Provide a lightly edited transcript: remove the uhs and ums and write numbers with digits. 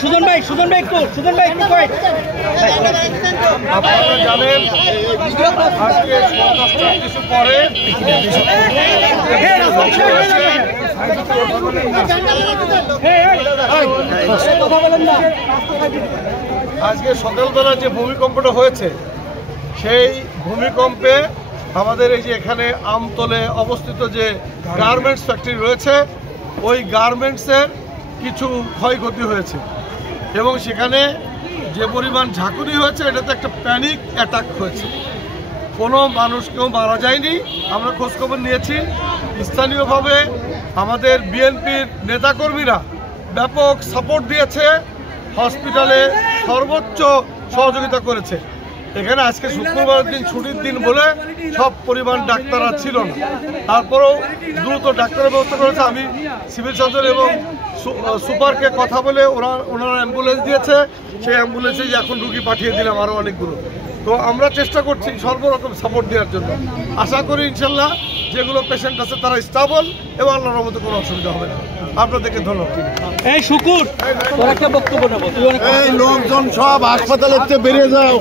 সুজন ভাই একটু কয় আপনারা জানেন আজকে কিছু পরে আজকে সকালবেলা যে ভূমিকম্পটা হয়েছে সেই ভূমিকম্পে আমাদের এই যে এখানে আমতলে অবস্থিত যে গার্মেন্টস ফ্যাক্টরি রয়েছে ওই গার্মেন্টসের কিছু ক্ষয়ক্ষতি হয়েছে এবং সেখানে যে পরিমাণ ঝাঁকুনি হয়েছে এটাতে একটা প্যানিক অ্যাটাক হয়েছে। কোনো মানুষ কেউ মারা যায়নি। আমরা খোঁজখবর নিয়েছি, স্থানীয়ভাবে আমাদের বিএনপির নেতাকর্মীরা ব্যাপক সাপোর্ট দিয়েছে, হসপিটালে সর্বোচ্চ সহযোগিতা করেছে। এখানে আজকে শুক্রবারের দিন ছুটির দিন বলে সব পরিমাণ ডাক্তাররা ছিল না, তারপরেও দ্রুত ডাক্তারের ব্যবস্থা করেছে। আমি সিভিল সার্জন এবং সুপারকে কথা বলে ওনারা অ্যাম্বুলেন্স দিয়েছে, সেই অ্যাম্বুলেন্সে এখন রুগী পাঠিয়ে দিলাম আরও অনেকগুলো। তো আমরা চেষ্টা করছি সর্বরকম সাপোর্ট দেওয়ার জন্য। আশা করি ইনশাল্লাহ যেগুলো পেশেন্ট আছে তারা স্টেবল এবং আল্লাহর রহমতে কোনো অসুবিধা হবে না। আপনাদেরকে ধন্যবাদ। এই শুকুর একটা বক্তব্য নেব, এই লোকজন সব হাসপাতালের বেরিয়ে যাও।